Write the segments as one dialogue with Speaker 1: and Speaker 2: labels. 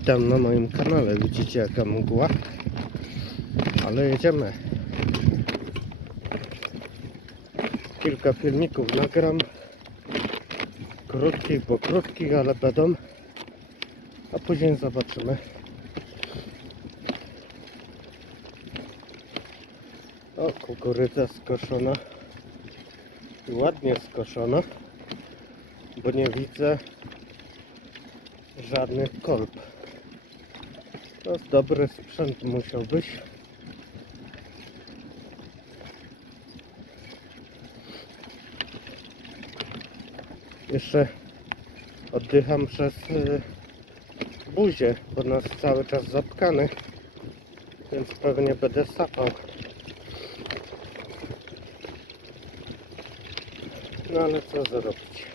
Speaker 1: Witam na moim kanale. Widzicie jaka mgła? Ale jedziemy. Kilka filmików nagram. Krótkich, bo krótkich, ale będą. A później zobaczymy. O, kukurydza skoszona. Ładnie skoszona. Bo nie widzę żadnych kolb. To jest dobry sprzęt musiał być. Jeszcze oddycham przez y, buzię, bo nas cały czas zatkany, więc pewnie będę sapał. No ale co zrobić?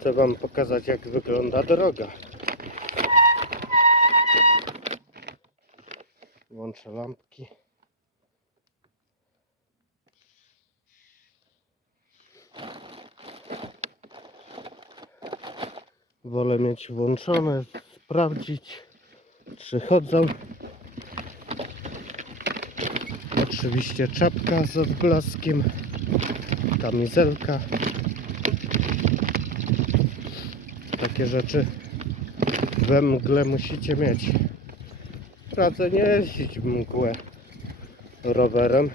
Speaker 1: Chcę Wam pokazać jak wygląda droga. Włączę lampki. Wolę mieć włączone, sprawdzić czy chodzą. Oczywiście czapka z odblaskiem, kamizelka. Takie rzeczy we mgle musicie mieć. Radzę nie jeździć w mgłę rowerem.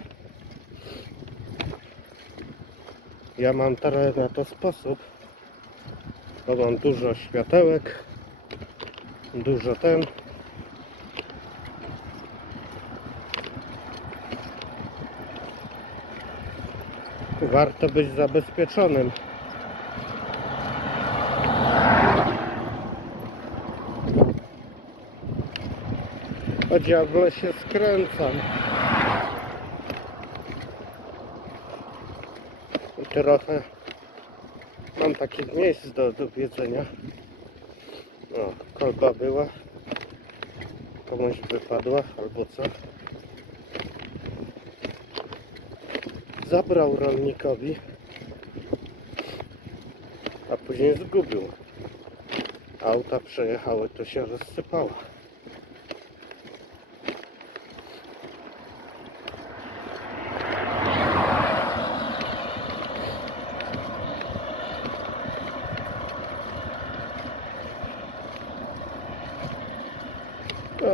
Speaker 1: Ja mam teraz na to sposób, bo mam dużo światełek, dużo ten. Warto być zabezpieczonym. O diable się skręcam. I trochę mam takich miejsc do, do wiedzenia. O, kolba była. Komuś wypadła albo co. Zabrał rolnikowi, a później zgubił. Auta przejechały, to się rozsypało.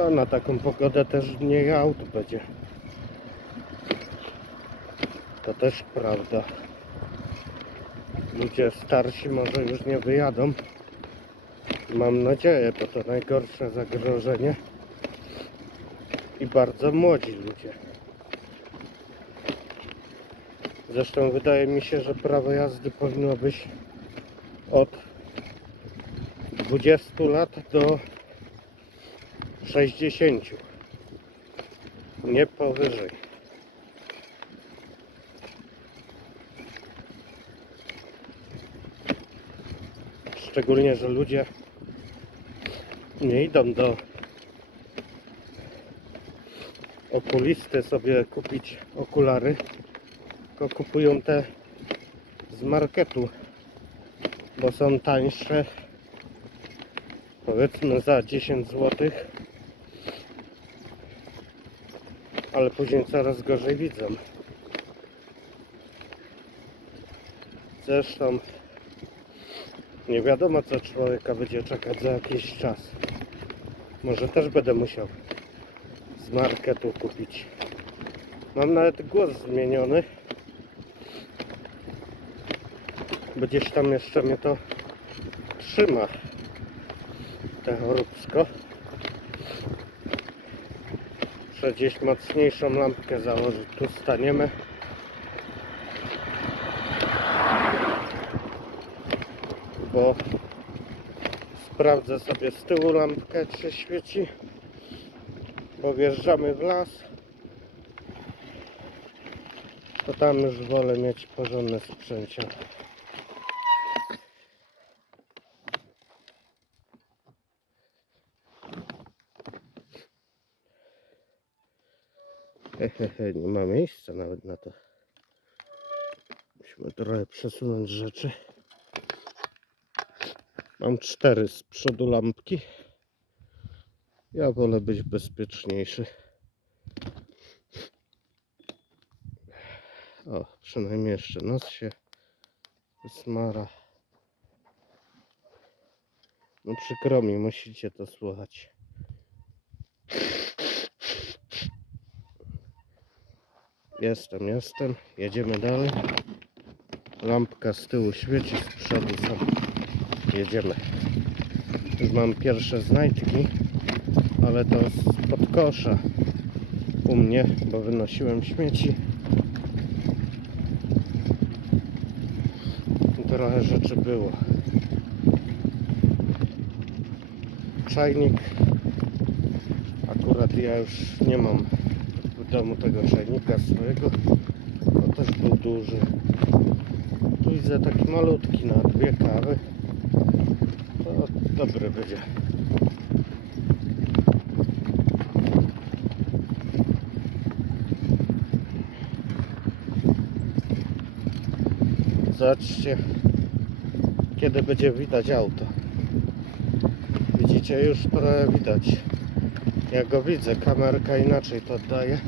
Speaker 1: Na taką pogodę też mniej aut będzie. To też prawda. Ludzie starsi może już nie wyjadą. Mam nadzieję, bo to najgorsze zagrożenie. I bardzo młodzi ludzie. Zresztą wydaje mi się, że prawo jazdy powinno być od 20 lat do 60. Nie powyżej. Szczególnie, że ludzie nie idą do okulisty sobie kupić okulary, tylko kupują te z marketu, bo są tańsze powiedzmy za 10 zł ale później coraz gorzej widzą. Zresztą nie wiadomo co człowieka będzie czekać za jakiś czas. Może też będę musiał z marketu kupić. Mam nawet głos zmieniony. Bo gdzieś tam jeszcze mnie to trzyma te choróbsko. Muszę gdzieś mocniejszą lampkę założyć. Tu staniemy. Bo sprawdzę sobie z tyłu lampkę, czy świeci. Bo wjeżdżamy w las. To tam już wolę mieć porządne sprzęcie. Nie ma miejsca nawet na to. Musimy trochę przesunąć rzeczy. Mam cztery z przodu lampki. Ja wolę być bezpieczniejszy. O, przynajmniej jeszcze nos się smara. No przykro mi, musicie to słuchać. Jestem, jestem. Jedziemy dalej. Lampka z tyłu świeci, z przodu sam. Jedziemy. Już mam pierwsze znajdki, ale to spod kosza u mnie, bo wynosiłem śmieci. Trochę rzeczy było. Czajnik. Akurat ja już nie mam domu tego czajnika swojego. To też był duży. Tu widzę taki malutki na dwie kawy. To dobry będzie. Zobaczcie, kiedy będzie widać auto. Widzicie, już trochę widać. Ja go widzę, kamerka inaczej to oddaje.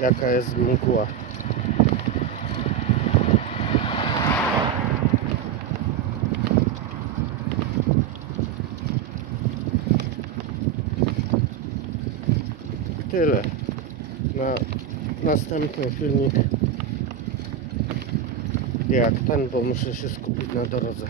Speaker 1: Jaka jest mgła. Tyle. Na następny filmik jak ten, bo muszę się skupić na drodze.